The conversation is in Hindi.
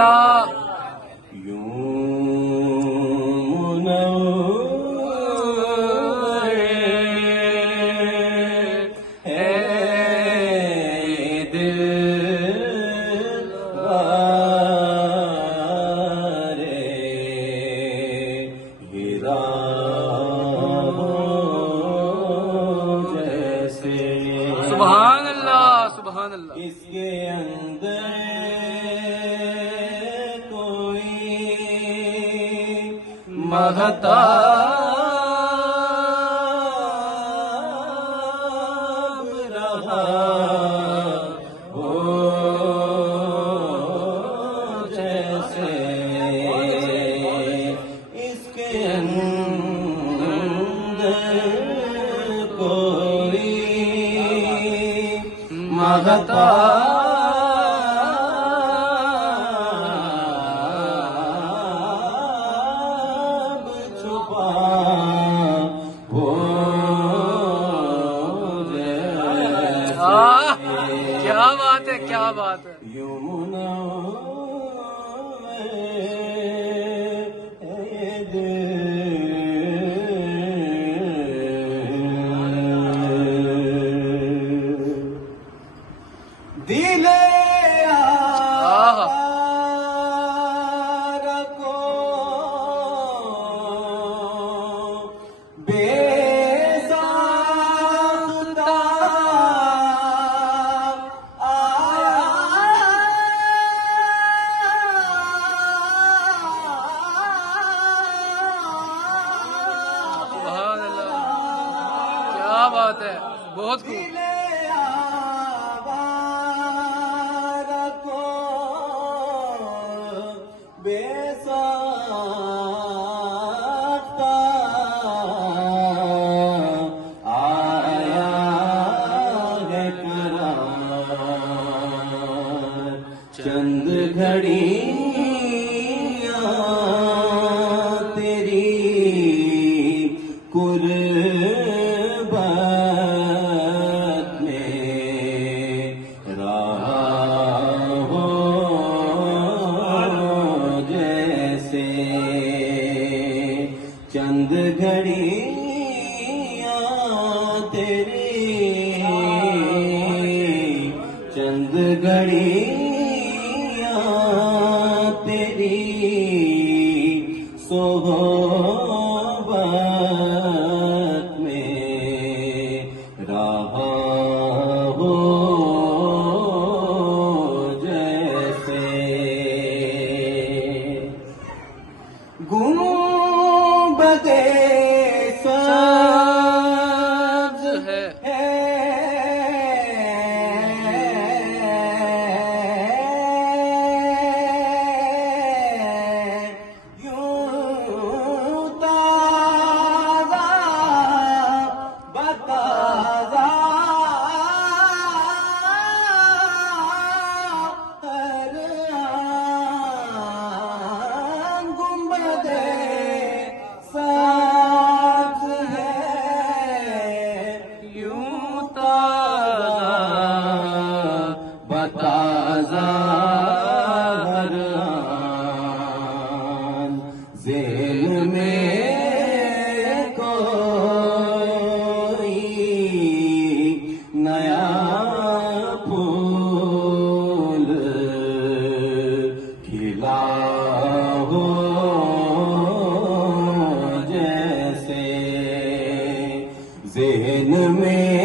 अल्लाह। सुभान अल्लाह, सुभान अल्लाह। इसके अंदर कोई महताब रहा हो जैसे, इसके अंदर कोई महताब छुपा हो जैसे। क्या बात है, क्या बात है। यमुना दिले आवारा को बेसाख्ता आया, सुभान अल्लाह, क्या बात है, बहुत खूब। बेसाख्ता आया है करार, चंद घड़ियां तेरी कुर्बत में रहा हो जैसे, चंद घड़ियां तेरी, चंद घड़ियां तेरी सोहबत में रहा हो जैसे। गुंबदे सब्ज़ है यूं ताज़ा बताज़ा, हर आन गुंबदे सब्ज़ है यूं ताज़ा बताज़ा, हर आन ज़ेहन में कोई नया फूल खिला हो जैसे, ज़ेहन में